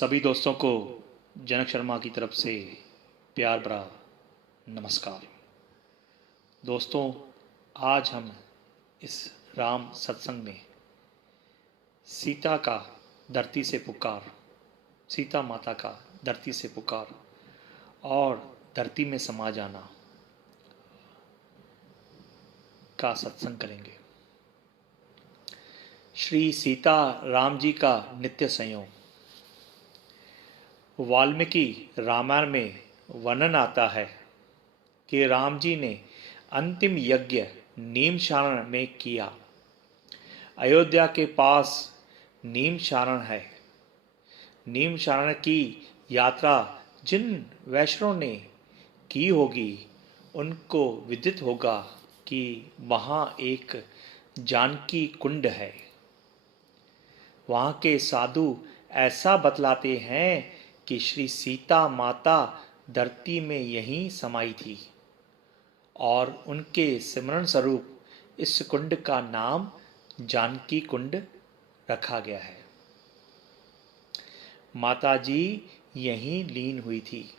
सभी दोस्तों को जनक शर्मा की तरफ से प्यार भरा नमस्कार। दोस्तों, आज हम इस राम सत्संग में सीता का धरती से पुकार, सीता माता का धरती से पुकार और धरती में समा जाना का सत्संग करेंगे। श्री सीता राम जी का नित्य संयोग। वाल्मीकि रामायण में वर्णन आता है कि राम जी ने अंतिम यज्ञ नीमशारण में किया। अयोध्या के पास नीमशारण है। नीमशारण की यात्रा जिन वैष्णवों ने की होगी उनको विदित होगा कि वहाँ एक जानकी कुंड है। वहाँ के साधु ऐसा बतलाते हैं कि श्री सीता माता धरती में यहीं समाई थी और उनके सिमरन स्वरूप इस कुंड का नाम जानकी कुंड रखा गया है। माता जी यहीं लीन हुई थी।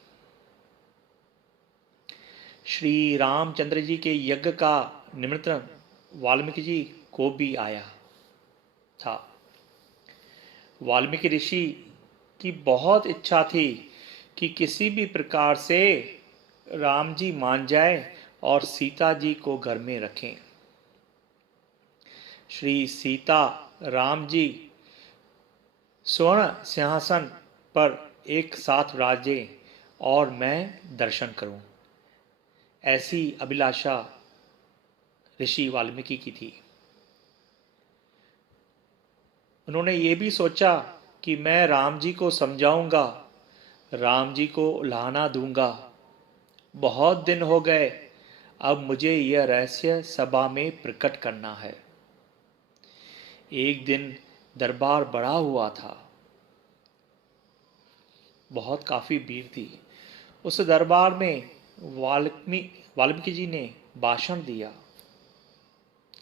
श्री रामचंद्र जी के यज्ञ का निमंत्रण वाल्मीकि जी को भी आया था। वाल्मीकि ऋषि की बहुत इच्छा थी कि किसी भी प्रकार से राम जी मान जाए और सीता जी को घर में रखें। श्री सीता राम जी स्वर्ण सिंहासन पर एक साथ राजे और मैं दर्शन करूं, ऐसी अभिलाषा ऋषि वाल्मीकि की थी। उन्होंने ये भी सोचा कि मैं राम जी को समझाऊंगा, राम जी को उल्हाना दूंगा। बहुत दिन हो गए, अब मुझे यह रहस्य सभा में प्रकट करना है। एक दिन दरबार बड़ा हुआ था, बहुत काफी भीड़ थी। उस दरबार में वाल्मीकि जी ने भाषण दिया।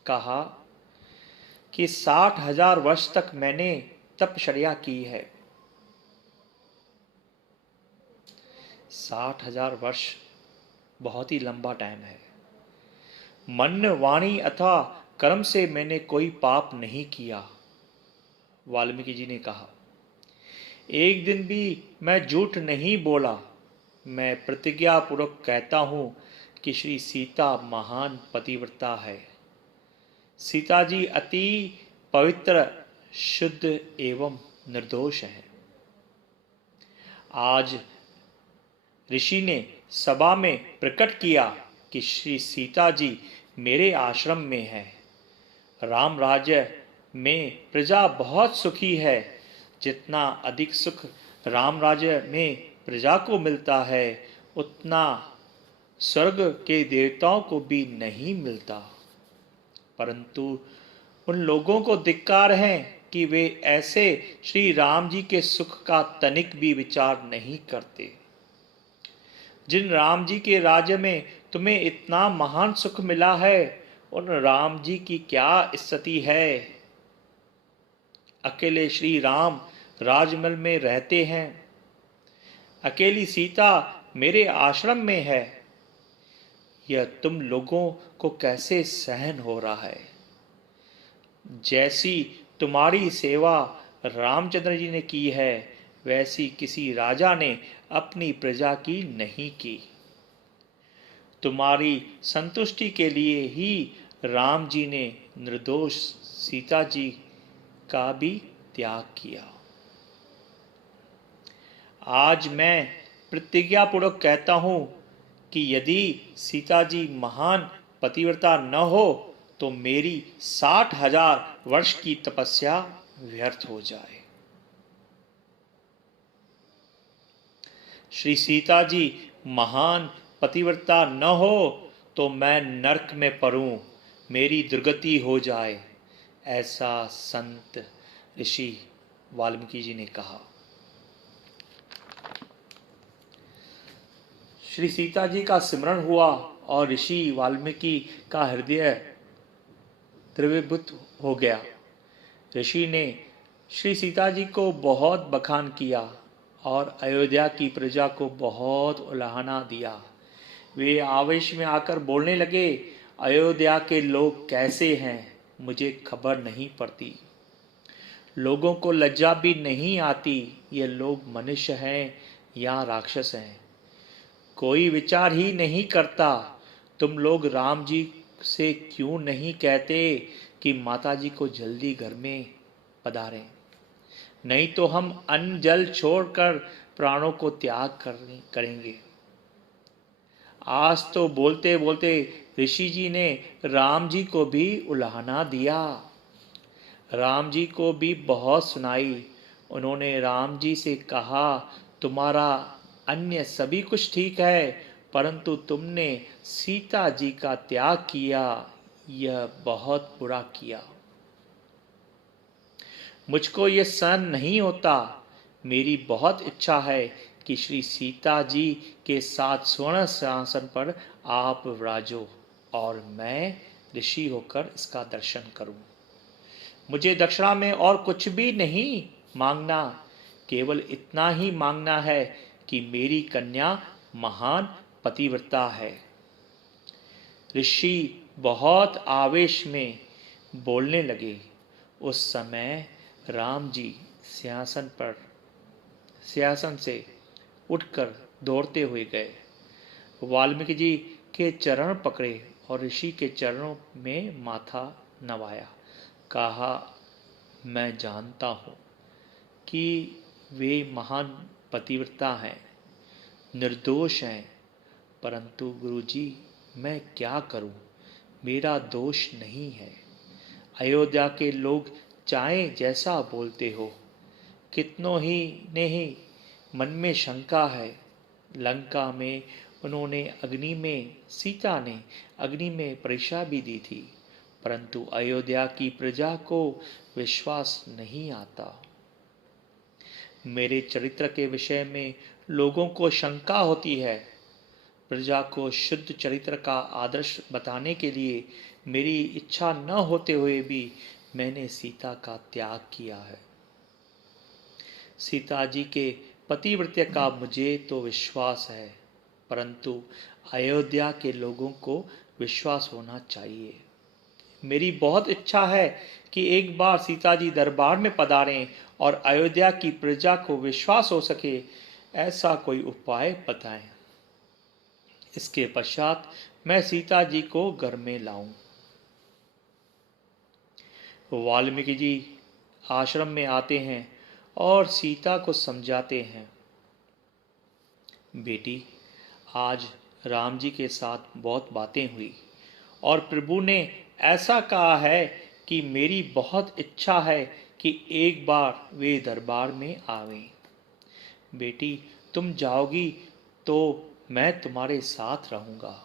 कहा कि 60,000 वर्ष तक मैंने तपश्चर्या की है। 60,000 वर्ष बहुत ही लंबा टाइम है। मन, वाणी अथवा कर्म से मैंने कोई पाप नहीं किया, वाल्मीकि जी ने कहा। एक दिन भी मैं झूठ नहीं बोला। मैं प्रतिज्ञा पूर्वक कहता हूं कि श्री सीता महान पतिव्रता है। सीता जी अति पवित्र, शुद्ध एवं निर्दोष है। आज ऋषि ने सभा में प्रकट किया कि श्री सीता जी मेरे आश्रम में है। राम राज्य में प्रजा बहुत सुखी है। जितना अधिक सुख राम राज्य में प्रजा को मिलता है उतना स्वर्ग के देवताओं को भी नहीं मिलता। परंतु उन लोगों को धिक्कार है कि वे ऐसे श्री राम जी के सुख का तनिक भी विचार नहीं करते। जिन राम जी के राज्य में तुम्हें इतना महान सुख मिला है, उन राम जी की क्या स्थिति है। अकेले श्री राम राजमहल में रहते हैं, अकेली सीता मेरे आश्रम में है। यह तुम लोगों को कैसे सहन हो रहा है। जैसी तुम्हारी सेवा रामचंद्र जी ने की है, वैसी किसी राजा ने अपनी प्रजा की नहीं की। तुम्हारी संतुष्टि के लिए ही राम जी ने निर्दोष सीता जी का भी त्याग किया। आज मैं प्रतिज्ञापूर्वक कहता हूं कि यदि सीता जी महान पतिव्रता न हो तो मेरी 60,000 वर्ष की तपस्या व्यर्थ हो जाए। श्री सीता जी महान पतिव्रता न हो तो मैं नरक में पड़ूं, मेरी दुर्गति हो जाए, ऐसा संत ऋषि वाल्मीकि जी ने कहा। श्री सीता जी का सिमरन हुआ और ऋषि वाल्मीकि का हृदय द्रवीभूत हो गया। ऋषि ने श्री सीता जी को बहुत बखान किया। और अयोध्या की प्रजा को बहुत उलाहना दिया। वे आवेश में आकर बोलने लगे, अयोध्या के लोग कैसे हैं मुझे खबर नहीं पड़ती। लोगों को लज्जा भी नहीं आती, ये लोग मनुष्य हैं या राक्षस हैं, कोई विचार ही नहीं करता। तुम लोग राम जी से क्यों नहीं कहते कि माता जी को जल्दी घर में पधारें, नहीं तो हम अन्न जल छोड़कर प्राणों को त्याग करेंगे। आज तो बोलते बोलते ऋषि जी ने राम जी को भी उलाहना दिया। राम जी को भी बहुत सुनाई। उन्होंने राम जी से कहा, तुम्हारा अन्य सभी कुछ ठीक है, परंतु तुमने सीता जी का त्याग किया, यह बहुत बुरा किया। मुझको यह सहन नहीं होता। मेरी बहुत इच्छा है कि श्री सीता जी के साथ स्वर्ण सिंहासन पर आप विराजो और मैं ऋषि होकर इसका दर्शन करूं। मुझे दक्षिणा में और कुछ भी नहीं मांगना, केवल इतना ही मांगना है कि मेरी कन्या महान पतिव्रता है। ऋषि बहुत आवेश में बोलने लगे। उस समय राम जी सिंहासन से उठकर दौड़ते हुए गए, वाल्मीकि जी के चरण पकड़े और ऋषि के चरणों में माथा नवाया। कहा, मैं जानता हूँ कि वे महान पतिव्रता हैं, निर्दोष हैं, परंतु गुरुजी मैं क्या करूं, मेरा दोष नहीं है। अयोध्या के लोग चाहे जैसा बोलते हो, कितनों ही ने ही मन में शंका है। लंका में सीता ने अग्नि में परीक्षा भी दी थी, परंतु अयोध्या की प्रजा को विश्वास नहीं आता। मेरे चरित्र के विषय में लोगों को शंका होती है। प्रजा को शुद्ध चरित्र का आदर्श बताने के लिए मेरी इच्छा न होते हुए भी मैंने सीता का त्याग किया है। सीता जी के पतिव्रत्य का मुझे तो विश्वास है, परंतु अयोध्या के लोगों को विश्वास होना चाहिए। मेरी बहुत इच्छा है कि एक बार सीता जी दरबार में पधारें और अयोध्या की प्रजा को विश्वास हो सके, ऐसा कोई उपाय बताएं। इसके पश्चात मैं सीता जी को घर में लाऊं। वाल्मीकि जी आश्रम में आते हैं और सीता को समझाते हैं, बेटी आज राम जी के साथ बहुत बातें हुई और प्रभु ने ऐसा कहा है कि मेरी बहुत इच्छा है कि एक बार वे दरबार में आवें। बेटी तुम जाओगी तो मैं तुम्हारे साथ रहूँगा,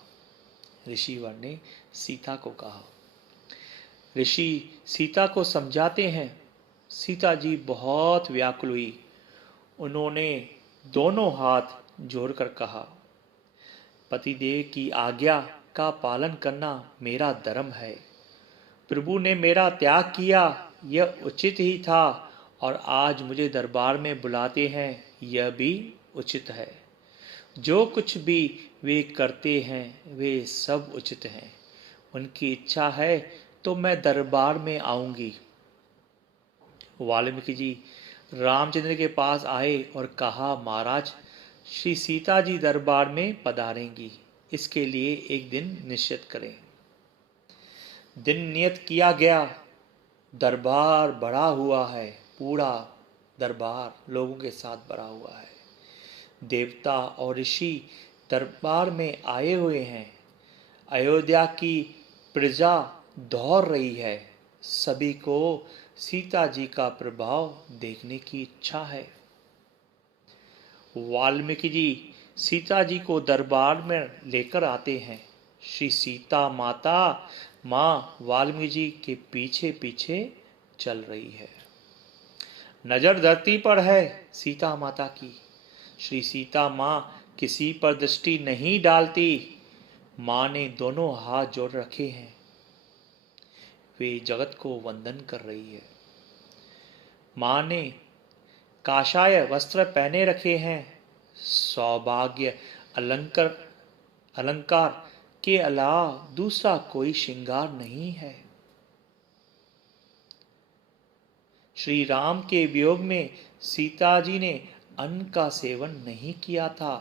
ऋषिवर ने सीता को कहा। ऋषि सीता को समझाते हैं। सीता जी बहुत व्याकुल हुई। उन्होंने दोनों हाथ जोड़कर कहा, पतिदेव की आज्ञा का पालन करना मेरा धर्म है। प्रभु ने मेरा त्याग किया, यह उचित ही था, और आज मुझे दरबार में बुलाते हैं, यह भी उचित है। जो कुछ भी वे करते हैं वे सब उचित हैं। उनकी इच्छा है तो मैं दरबार में आऊंगी। वाल्मीकि जी रामचंद्र के पास आए और कहा, महाराज श्री सीता जी दरबार में पधारेंगी, इसके लिए एक दिन निश्चित करें। दिन नियत किया गया। दरबार भरा हुआ है, पूरा दरबार लोगों के साथ भरा हुआ है। देवता और ऋषि दरबार में आए हुए हैं। अयोध्या की प्रजा दौड़ रही है। सभी को सीता जी का प्रभाव देखने की इच्छा है। वाल्मीकि जी सीता जी को दरबार में लेकर आते हैं। श्री सीता माता माँ वाल्मीकि जी के पीछे पीछे चल रही है। नजर धरती पर है सीता माता की। श्री सीता माँ किसी पर दृष्टि नहीं डालती। माँ ने दोनों हाथ जोड़ रखे हैं, वे जगत को वंदन कर रही है। माँ ने काषाय वस्त्र पहने रखे हैं। सौभाग्य अलंकार अलंकार के अलावा दूसरा कोई श्रृंगार नहीं है। श्री राम के वियोग में सीता जी ने अन्न का सेवन नहीं किया था।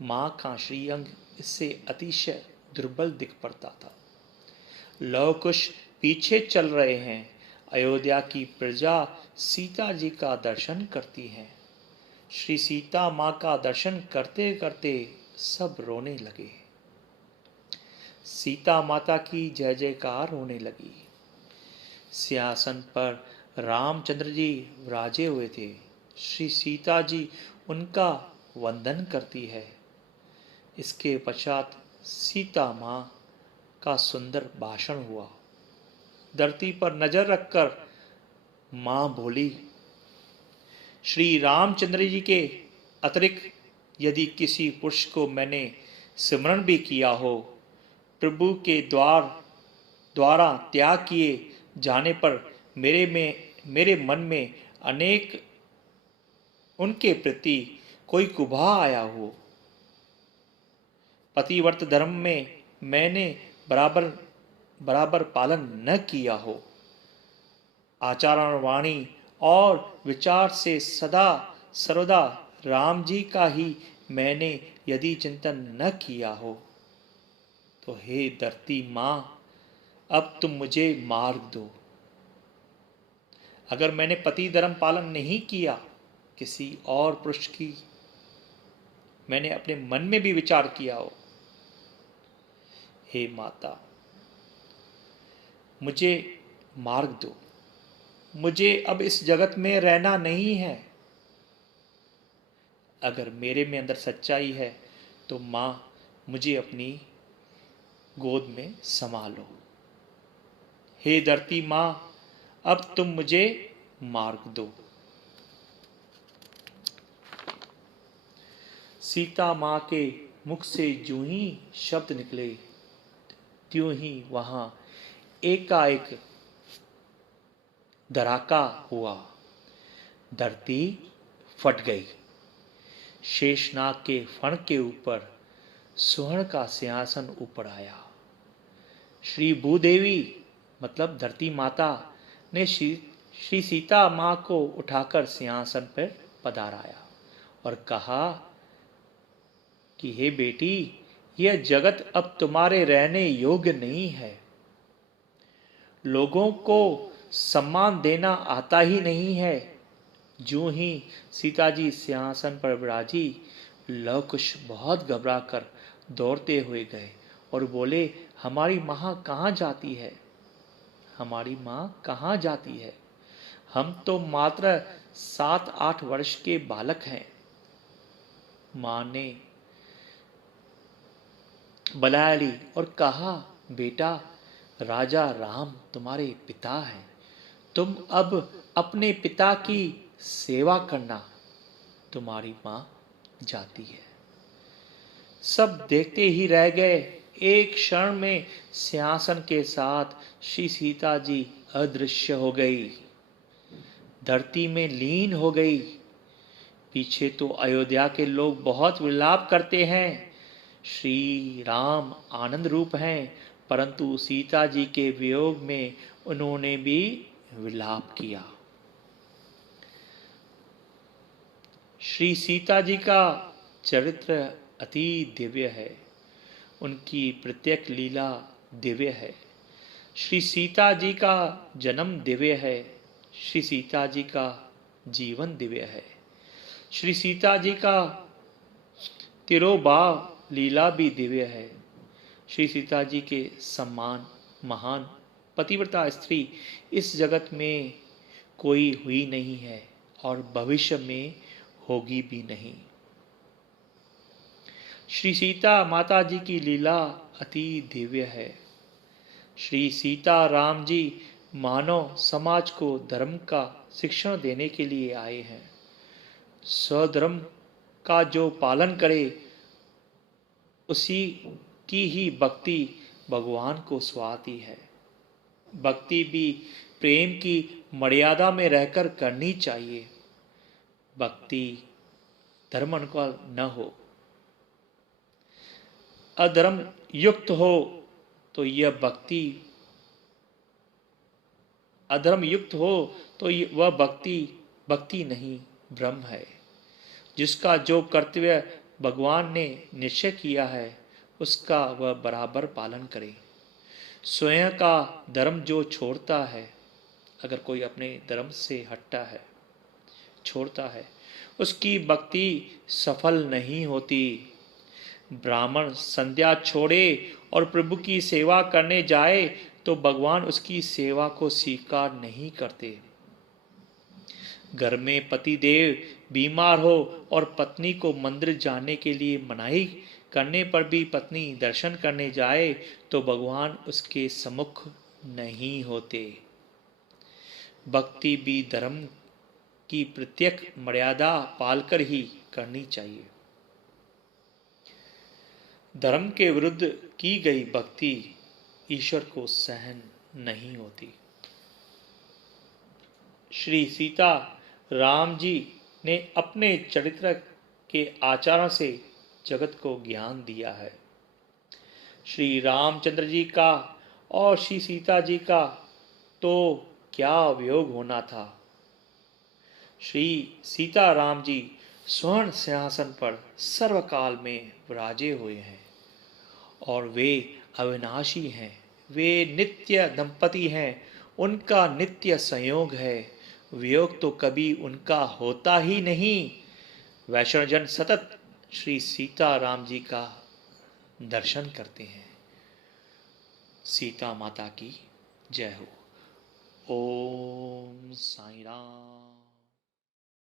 मां का श्रीअंग इससे अतिशय दुर्बल दिख पड़ता था। लव कुश पीछे चल रहे हैं। अयोध्या की प्रजा सीता जी का दर्शन करती है। श्री सीता मां का दर्शन करते करते सब रोने लगे। सीता माता की जय जयकार होने लगी। सिंहासन पर रामचंद्र जी विराजे हुए थे। श्री सीता जी उनका वंदन करती है। इसके पश्चात सीता मां का सुंदर भाषण हुआ। धरती पर नजर रखकर मां बोली, श्री रामचंद्र जी के अतिरिक्त यदि किसी पुरुष को मैंने स्मरण भी किया हो, प्रभु के द्वारा त्याग किए जाने पर मेरे मन में अनेक उनके प्रति कोई कुभाव आया हो, पतिव्रत धर्म में मैंने बराबर पालन न किया हो, आचरण वाणी और विचार से सदा सर्वदा राम जी का ही मैंने यदि चिंतन न किया हो, तो हे धरती मां, अब तुम मुझे मार्ग दो। अगर मैंने पति धर्म पालन नहीं किया, किसी और पुरुष की मैंने अपने मन में भी विचार किया हो, हे माता मुझे मार्ग दो। मुझे अब इस जगत में रहना नहीं है। अगर मेरे में अंदर सच्चाई है तो मां मुझे अपनी गोद में संभालो। हे धरती मां, अब तुम मुझे मार्ग दो। सीता मां के मुख से जो ही शब्द निकले, त्यों ही वहां एकाएक धड़ाका हुआ। धरती फट गई। शेषनाग के फण के ऊपर स्वर्ण का सिंहासन ऊपर आया। श्री भूदेवी मतलब धरती माता ने श्री सीता मां को उठाकर सिंहासन पर पधाराया और कहा कि हे बेटी, यह जगत अब तुम्हारे रहने योग्य नहीं है। लोगों को सम्मान देना आता ही नहीं है। जो ही सीता जी सिंहासन पर विराजी, लव कुश बहुत घबरा कर दौड़ते हुए गए और बोले, हमारी माँ कहाँ जाती है? हमारी माँ कहाँ जाती है? हम तो मात्र 7-8 वर्ष के बालक हैं। माँ ने बुला ली और कहा, बेटा, राजा राम तुम्हारे पिता हैं। तुम अब अपने पिता की सेवा करना। तुम्हारी मां जाती है। सब देखते ही रह गए। एक क्षण में सिंहासन के साथ श्री सीता जी अदृश्य हो गई, धरती में लीन हो गई। पीछे तो अयोध्या के लोग बहुत विलाप करते हैं। श्री राम आनंद रूप हैं, परंतु सीता जी के वियोग में उन्होंने भी विलाप किया। श्री सीता जी का चरित्र अति दिव्य है। उनकी प्रत्येक लीला दिव्य है। श्री सीता जी का जन्म दिव्य है। श्री सीता जी का जीवन दिव्य है। श्री सीता जी का तिरोभाव लीला भी दिव्य है। श्री सीता जी के सम्मान महान पतिव्रता स्त्री इस जगत में कोई हुई नहीं है और भविष्य में होगी भी नहीं। श्री सीता माता जी की लीला अति दिव्य है। श्री सीता राम जी मानव समाज को धर्म का शिक्षण देने के लिए आए हैं। स्वधर्म का जो पालन करे, उसी की ही भक्ति भगवान को सुहाती है। भक्ति भी प्रेम की मर्यादा में रहकर करनी चाहिए। भक्ति धर्म का न हो, अधर्म युक्त हो तो यह भक्ति, अधर्म युक्त हो तो वह भक्ति भक्ति नहीं भ्रम है। जिसका जो कर्तव्य भगवान ने निश्चय किया है उसका वह बराबर पालन करे। स्वयं का धर्म जो छोड़ता है, अगर कोई अपने धर्म से हटता है, छोड़ता है, उसकी भक्ति सफल नहीं होती। ब्राह्मण संध्या छोड़े और प्रभु की सेवा करने जाए तो भगवान उसकी सेवा को स्वीकार नहीं करते। घर में पति देव बीमार हो और पत्नी को मंदिर जाने के लिए मनाही करने पर भी पत्नी दर्शन करने जाए तो भगवान उसके सम्मुख नहीं होते। भक्ति भी धर्म की प्रत्येक मर्यादा पालकर ही करनी चाहिए। धर्म के विरुद्ध की गई भक्ति ईश्वर को सहन नहीं होती। श्री सीता राम जी ने अपने चरित्र के आचरण से जगत को ज्ञान दिया है। श्री रामचंद्र जी का और श्री सीता जी का तो क्या वियोग होना था। श्री सीता राम जी स्वर्ण सिंहासन पर सर्वकाल में विराजे हुए हैं और वे अविनाशी हैं, वे नित्य दंपति हैं, उनका नित्य संयोग है, वियोग तो कभी उनका होता ही नहीं। वैष्णवजन सतत श्री सीता राम जी का दर्शन करते हैं। सीता माता की जय हो। ओम साईं राम।